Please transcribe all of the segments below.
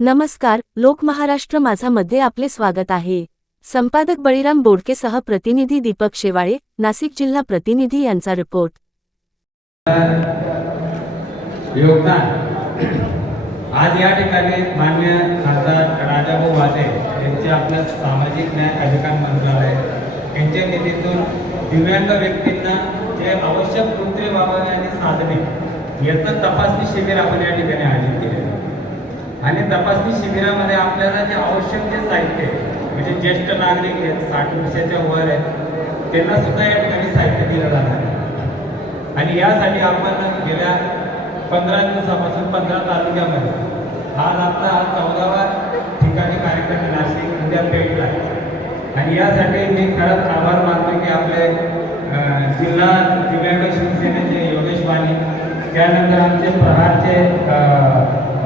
नमस्कार लोकमहाराष्ट्र माझा मध्ये आपले स्वागत आहे. संपादक बळीराम बोडकेसह प्रतिनिधी दीपक शेवाळे नाशिक जिल्हा प्रतिनिधी यांचा रिपोर्ट योगदान. आज या ठिकाणी मान्य खासदार राजाभाऊ वाजे यांचे आपल्या सामाजिक न्याय अधिकार मंत्रालय यांच्या निधीतून दिव्यांग व्यक्तींना जे आवश्यक कृत्रिम वापरणे आणि साधने याचं तपासणी शिबिर आपण या ठिकाणी आयोजित केलेलं आहे. आणि तपासणी शिबिरामध्ये आपल्याला जे आवश्यक जे साहित्य आहे, म्हणजे ज्येष्ठ नागरिक आहेत साठ वर्षाच्या वर आहेत त्यांना सुद्धा या ठिकाणी साहित्य दिलं जाणार आणि यासाठी आपण गेल्या पंधरा दिवसापासून पंधरा तालुक्यामध्ये आज आपला हा चौदावा ठिकाणी कार्यक्रम नाशिक उद्या पेठला आणि यासाठी मी खरंच आभार मानतो की आपले जिल्हा दिव्यांग शिवसेनेचे योगेश वाणी त्यानंतर आमचे प्रहारचे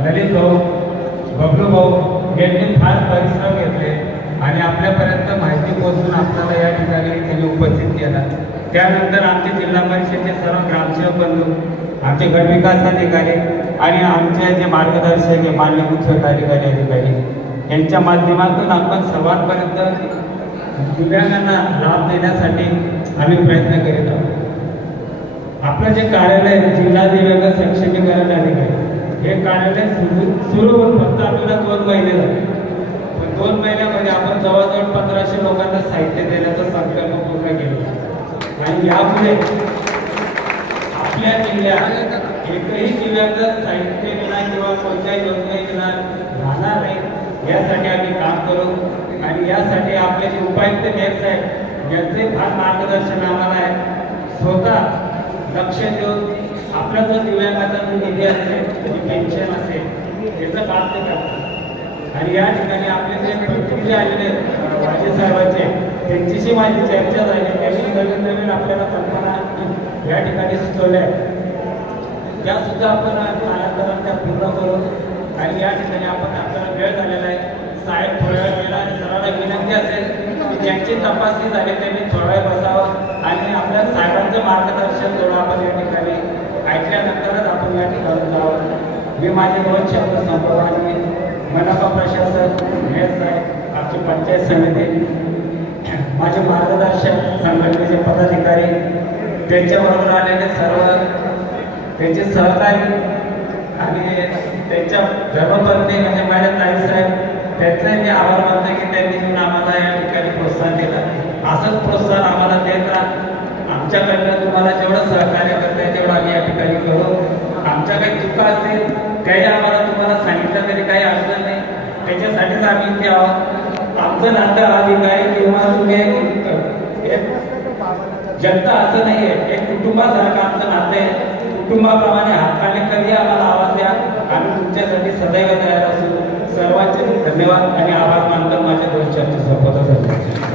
ललित भाऊ बबलू भाऊ यांनी फार परिश्रम घेतले आणि आपल्यापर्यंत माहिती पोहोचून आपल्याला या ठिकाणी त्यांनी उपस्थित केला. त्यानंतर आमचे जिल्हा परिषदेचे सर्व ग्रामसेवक बंधू आमचे गटविकास अधिकारी आणि आमचे जे मार्गदर्शक हे मान्य मुख्य कार्यकारी अधिकारी यांच्या माध्यमातून आपण सर्वांपर्यंत दिव्यांगांना लाभ देण्यासाठी आम्ही प्रयत्न करीत आहोत. आपलं जे कार्यालय जिल्हा दिव्यांग सक्षमीकरण अधिकारी हे कार्यालय सुरू सुरू होऊन फक्त आपल्याला दोन महिने झाले. पण दोन महिन्यामध्ये आपण जवळजवळ पंधराशे लोकांना साहित्य देण्याचा संकल्प पूर्ण केला. आणि यापुढे आपल्या जिल्ह्यात एकही जिल्ह्याचं साहित्य विना किंवा कोणत्या योजनेविना राहणार नाही यासाठी आम्ही काम करू. आणि यासाठी आपले जे उपायुक्त मेयर साहेब यांचे फार मार्गदर्शन आम्हाला आहे. स्वतः लक्ष देऊन आपला जो दिव्यांगाचा जो निधी असेल म्हणजे पेन्शन असेल याचं काम ते करतात. आणि या ठिकाणी आपले जे प्रतिनिधी आलेले आहेत, साहेबांचे त्यांच्याशी माझी चर्चा झाली. त्यांनी नवीन नवीन आपल्याला कल्पना या ठिकाणी सुचवल्या आहेत. त्या सुद्धा आपण कालांतरात त्या पूर्ण करू आणि या ठिकाणी आपण आपल्याला वेळ झालेला आहे. साहेब थोड्या वेळ गेला आणि सरांना विनंती असेल की ज्यांची तपासणी झाली त्यांनी थोडा वेळ बसावं आणि आपल्या साहेबांचं मार्गदर्शन थोडं आपण या ठिकाणी ठिकाणी आपण जावं. मी माझे दोन शब्द संपव आणि मनपा प्रशासन हे साहेब आमची पंचायत समिती माझे मार्गदर्शक संघटनेचे पदाधिकारी त्यांच्याबरोबर आलेले सर्व त्यांचे सहकारी आणि त्यांच्या धर्मपत्नी म्हणजे माझ्या ताईसाहेब त्यांचाही मी आभार मानतो की त्यांनी येऊन आम्हाला या ठिकाणी प्रोत्साहन दिलं असंच प्रोत्साहन आम्हाला देत राहा आमच्याकडनं तुम्हाला जेवढं सहकार्य करता येईल तेवढं आम्ही या ठिकाणी करू आमच्या काही चुका असतील काही आम्हाला तुम्हाला सांगितलं तरी काही अडचण नाही त्याच्यासाठीच आम्ही इथे आहोत. आमचं नातं अधिकारी किंवा तुम्ही एक- जनता असं नाहीये. एक कुटुंबासारखं आमचं नातं आहे. कुटुंबाप्रमाणे हक्काने कधी आम्हाला आवाज द्या. आम्ही तुमच्यासाठी सदैव तयार असू. सर्वांचे धन्यवाद आणि आभार मानतो. माझ्या दोन शब्द संपत